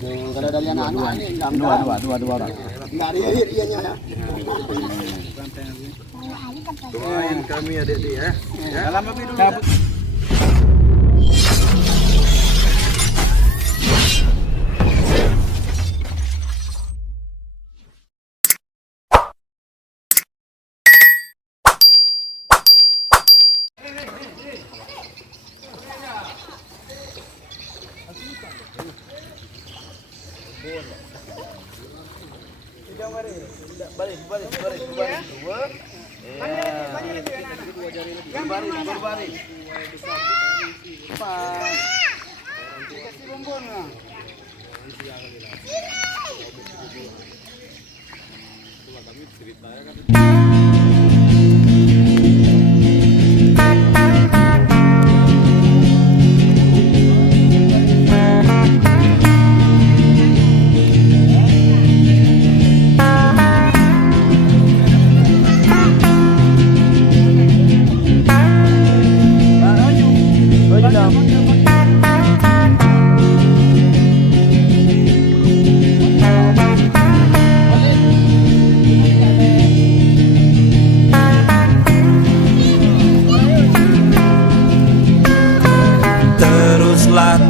Kalau dari anak-anak ini dua orang. enggak ada ianya ya. Doain kami adik-adik ya. Dalam api dulu.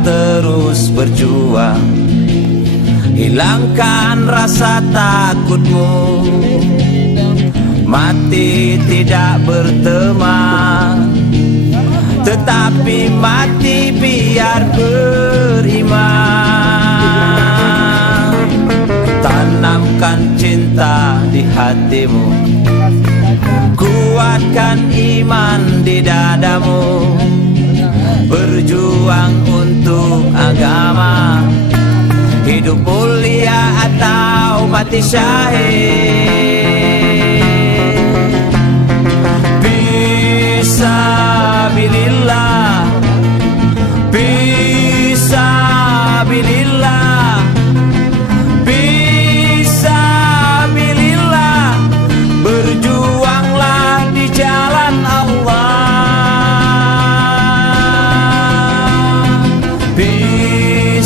Terus berjuang, hilangkan rasa takutmu. Mati tidak berteman, tetapi mati biar beriman. Tanamkan cinta di hatimu, kuatkan iman di dadamu. Berjuang untuk agama, hidup mulia atau mati syahid. Fisabilillah, fisabilillah, fisabilillah. Berjuanglah di jalan Allah.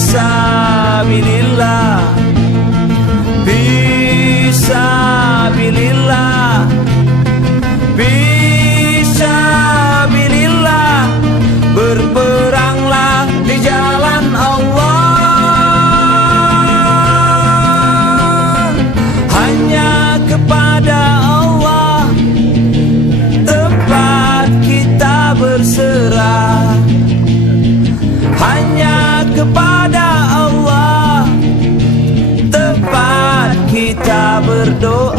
Fisabilillah, fisabilillah, fisabilillah. Berperanglah di jalan Allah. Hanya kepada Allah tempat kita berserah. Hanya kepada Allah tempat kita berdoa.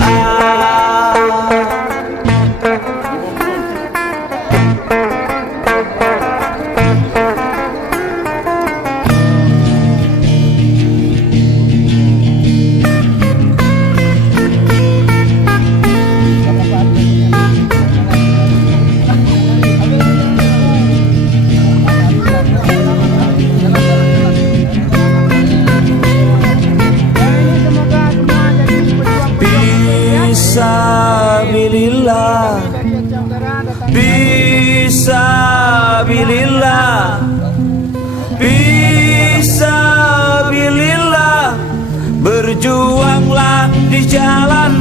Fisabilillah, fisabilillah, fisabilillah. Berjuanglah di jalan